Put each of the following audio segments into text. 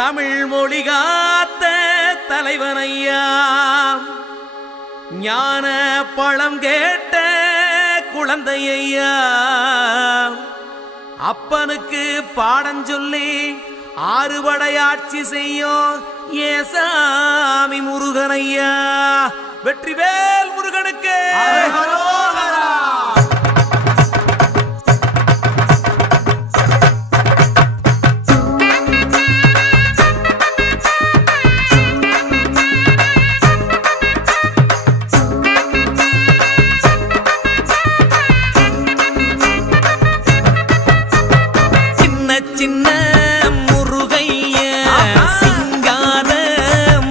தமிழ் மொழி காத்த தலைவனையா, ஞான பழம் கேட்ட குழந்தையா, அப்பனுக்கு பாடம் சொல்லி ஆறுபடையாட்சி செய்யும் ஏசாமி முருகனையா. வெற்றிவேல் முருகனுக்கு. சின்ன முருகைய சிங்கார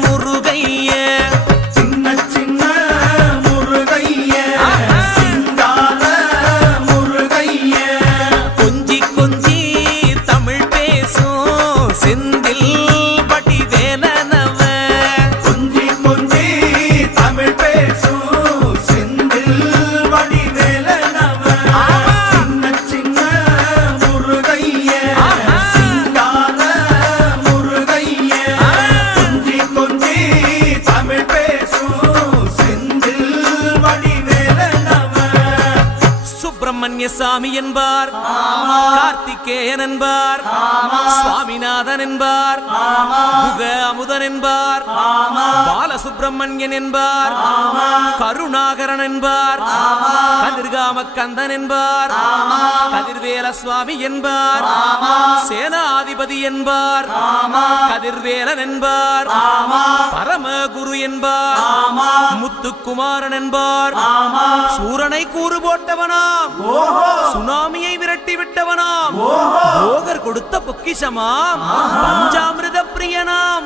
முருகைய, சின்ன சின்ன முருகைய சிங்கார முருகைய, கொஞ்சி கொஞ்சி தமிழ் பேசும் செந்தில் வடிவேலனவ, கொஞ்சி கொஞ்சி தமிழ் பேசும் செந்தில் வடிவேலனவ, சின்ன சின்ன முருகைய சிங்கார முருகைய, கொஞ்சி கொஞ்சி தமிழ் பேசும் செந்தில் வடிவேலனவ. சுப்பிரமணிய சாமி என்பார், கார்த்திகேயன் என்பார், சுவாமிநாதன் என்பார், முக அமுதன் என்பார், பாலசுப்பிரமணியன் என்பார், கருணாகரன் என்பார், கதிர்காம கந்தன் என்பார், கதிர்வேல சுவாமி என்பார், சேனாதிபதி என்பார், கதிர்வேலன் என்பார், பரமகுரு என்பார், முத்துக்குமாரன் என்பார், சூரனை கூறு போட்டவனாம், சுனாமியை விரட்டி விட்டவனாம், போகர் கொடுத்த பொக்கிஷமாம், பஞ்சாமிர்த பிரியனாம்,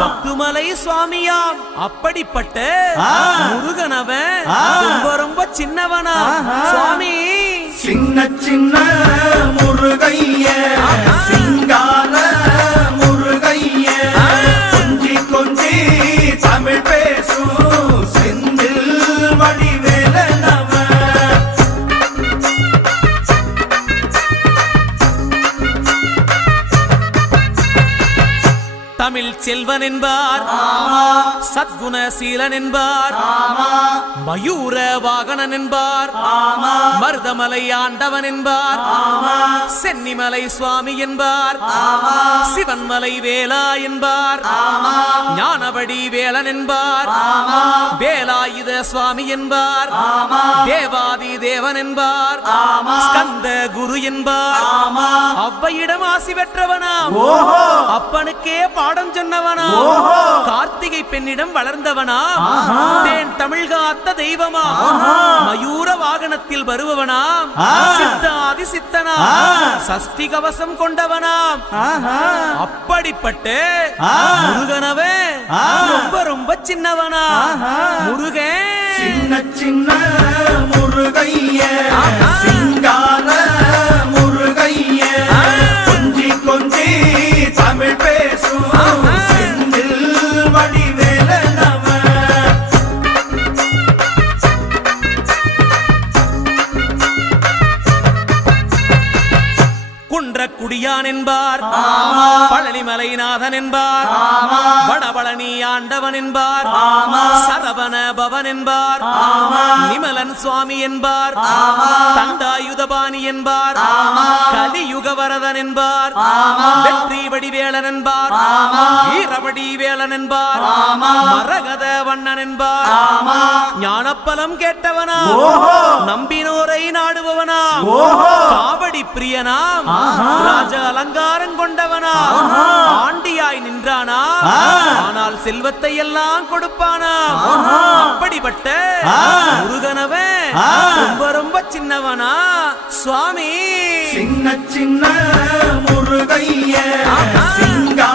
பக்துமலை சுவாமியாம். அப்படிப்பட்ட முருகனவன் ரொம்ப ரொம்ப சின்னவனா சுவாமி. சின்ன சின்ன முருகைய சிங்கார முருகைய, கொஞ்சி கொஞ்சி தமிழ் பேசும் செந்தில் வடிவேலனவ. தமிழ் செல்வன் என்பார், சத்குணசீலன் என்பார், மயூர வாகனன் என்பார், மருதமலை ஆண்டவன் என்பார், சென்னிமலை சுவாமி என்பார், சிவன்மலை வேலா என்பார், ஞானவடி வேலன் என்பார், வேலாயுத சுவாமி என்பார், தேவாதி தேவன் என்பார், ஸ்கந்த குரு என்பார், அவ்வையிடம் ஆசி பெற்றவனாம், அப்பனுக்கே பாடம் சொன்னவனா, கார்த்திகை பெண்ணிடம் வளர்ந்தவனா, தேன் தமிழ் காத்த தெய்வமா, மயூர வாகனத்தில் வருபவனாம், சித்தாதி சித்தனா, சஷ்டி கவசம் கொண்டவனாம். அப்படிப்பட்ட முருகனவே ரொம்ப ரொம்ப சின்னவனா முருகன். சின்ன சின்ன முருகைய சிங்கார முருகைய, கொஞ்சி கொஞ்சி தமிழ் பேசும் செந்தில் வடிவேலனவ. குன்றக்குடியான் என்பார், பழனிமலைநாதன் என்பார், வடபழனி ஆண்டவன் என்பார், சரவண பவன் என்பார், நிமலன் சுவாமி என்பார், தண்டாயுதபாணி என்பார், கலியுகவரதன் என்பார், வெற்றி வடிவேலன் என்பார், வீரவடி வேலன் என்பார், மரகத வண்ணன் என்பார், ஞானப்பலம் கேட்டவனா, நம்பினோரை நாடுபவனா, காவடி பிரியனாம், ராஜ அலங்காரம் கொண்டவனா, ஆண்டியாய் நின்றானா, ஆனால் செல்வத்தை எல்லாம் கொடுப்பானா. அப்படிப்பட்ட முருகனவன் ரொம்ப ரொம்ப சின்னவனா சுவாமி. சின்ன சின்ன முருகைய சிங்கா